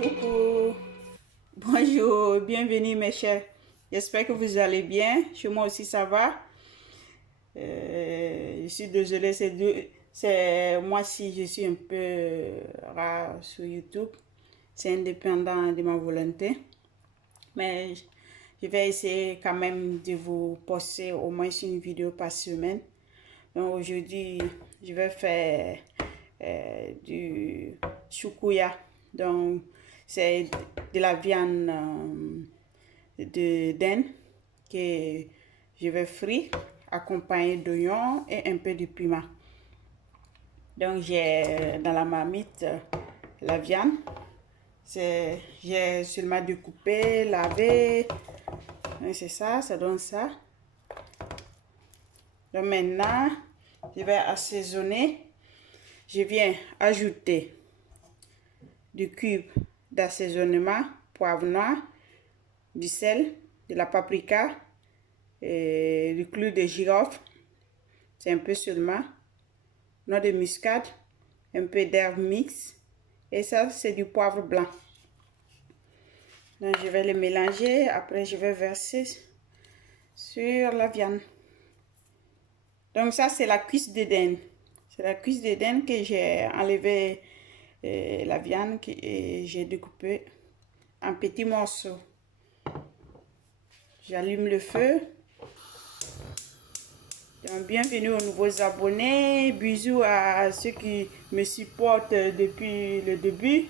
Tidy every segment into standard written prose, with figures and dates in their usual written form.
Coucou, bonjour, bienvenue mes chers. J'espère que vous allez bien. Chez moi aussi ça va. Je suis désolée, c'est moi-ci, je suis un peu rare sur YouTube. C'est indépendant de ma volonté. Mais je vais essayer quand même de vous poster au moins une vidéo par semaine. Donc aujourd'hui, je vais faire du choukouya. Donc c'est de la viande de dinde que je vais frire accompagné d'oignons et un peu de piment. Donc j'ai dans la marmite la viande. J'ai seulement découpé, lavé. C'est ça, ça donne ça. Donc maintenant, je vais assaisonner. Je viens ajouter du cube d'assaisonnement, poivre noir, du sel, de la paprika, et du clou de girofle, c'est un peu seulement, noix de muscade, un peu d'herbe mixte, et ça c'est du poivre blanc. Donc je vais le mélanger, après je vais verser sur la viande. Donc ça c'est la cuisse de dinde. C'est la cuisse de dinde que j'ai enlevé la viande et j'ai découpé en petits morceaux. J'allume le feu. Donc, bienvenue aux nouveaux abonnés. Bisous à ceux qui me supportent depuis le début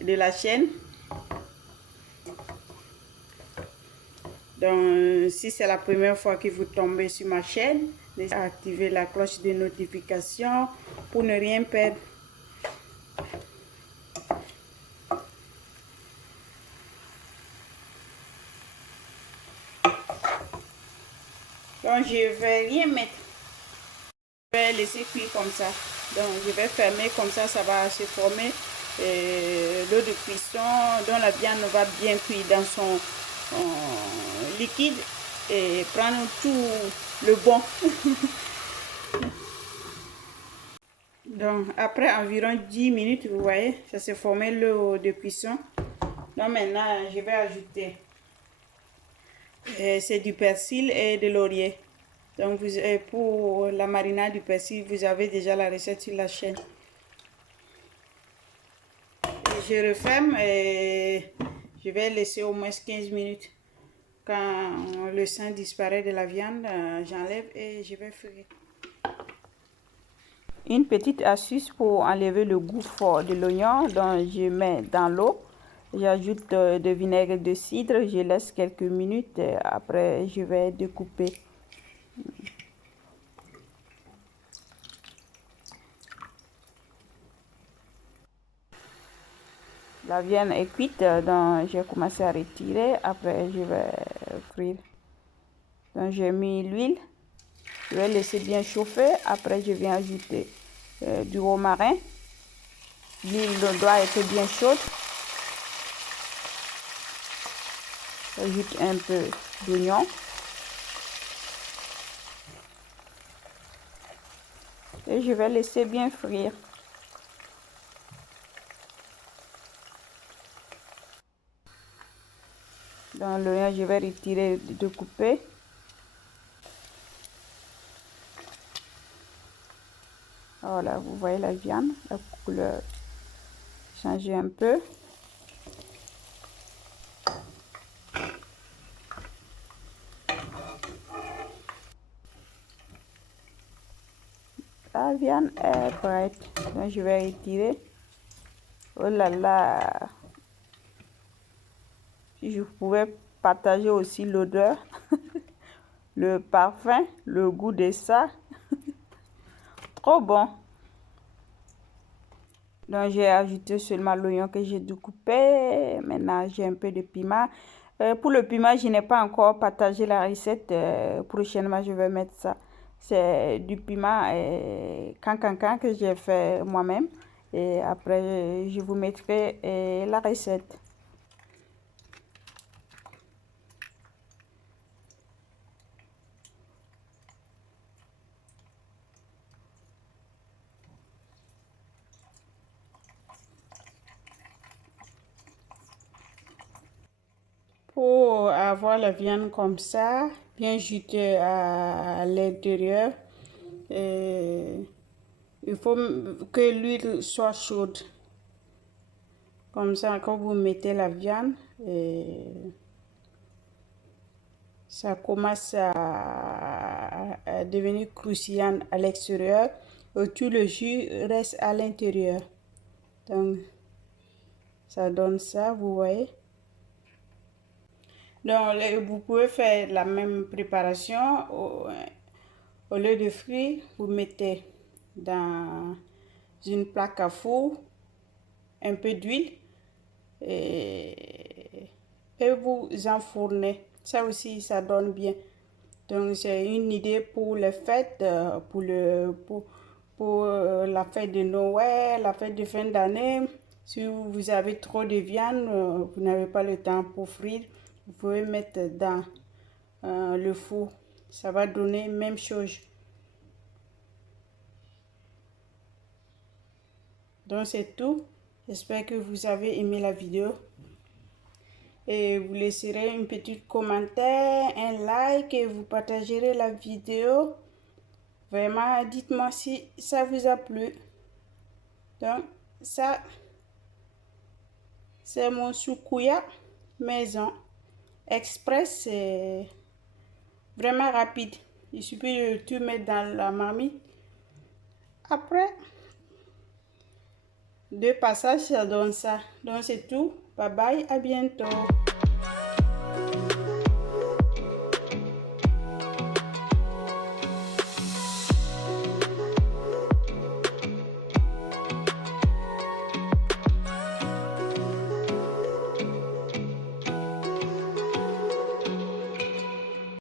de la chaîne. Donc, si c'est la première fois que vous tombez sur ma chaîne, n'hésitez pas à activer la cloche de notification pour ne rien perdre. Donc, je vais rien mettre. Je vais laisser cuire comme ça. Donc, je vais fermer comme ça va se former l'eau de cuisson dont la viande va bien cuire dans son liquide et prendre tout le bon. Donc, après environ 10 minutes, vous voyez, ça s'est formé l'eau de cuisson. Donc, maintenant, je vais ajouter c'est du persil et de laurier. Donc, pour la marinade du persil, vous avez déjà la recette sur la chaîne. Je referme et je vais laisser au moins 15 minutes. Quand le sang disparaît de la viande, j'enlève et je vais frire. Une petite astuce pour enlever le goût fort de l'oignon, donc je mets dans l'eau. J'ajoute de vinaigre de cidre, je laisse quelques minutes, après je vais découper. La viande est cuite, donc j'ai commencé à retirer, après je vais frire. Donc j'ai mis l'huile, je vais laisser bien chauffer, après je viens ajouter du romarin. L'huile doit être bien chaude. J'ajoute un peu d'oignon. Et je vais laisser bien frire. Dans l'oignon, je vais retirer, découper. Voilà, vous voyez la viande, la couleur changer un peu. La viande est prête. Donc je vais retirer. Oh là là! Si je pouvais partager aussi l'odeur, le parfum, le goût de ça. Trop bon! Donc j'ai ajouté seulement l'oignon que j'ai découpé. Maintenant j'ai un peu de piment. Pour le piment, je n'ai pas encore partagé la recette. Prochainement je vais mettre ça. C'est du piment cancancan que j'ai fait moi-même. Et après je vous mettrai la recette. pour avoir la viande comme ça, bien jutée à l'intérieur. Il faut que l'huile soit chaude. Comme ça, quand vous mettez la viande, ça commence à devenir croustillant à l'extérieur et tout le jus reste à l'intérieur. Donc, ça donne ça, vous voyez. Donc, vous pouvez faire la même préparation. Au lieu de fruits, vous mettez dans une plaque à four un peu d'huile et vous enfournez. Ça aussi, ça donne bien. Donc, c'est une idée pour les fêtes, pour la fête de Noël, la fête de fin d'année. Si vous avez trop de viande, vous n'avez pas le temps pour frire, vous pouvez mettre dans le four. Ça va donner même chose. Donc, c'est tout. J'espère que vous avez aimé la vidéo. Et vous laisserez un petit commentaire, un like et vous partagerez la vidéo. Vraiment, dites-moi si ça vous a plu. Donc, ça, c'est mon soukouya maison. Express, c'est vraiment rapide. Il suffit de tout mettre dans la marmite. Après 2 passages, ça donne ça. Donc, c'est tout. Bye bye, à bientôt.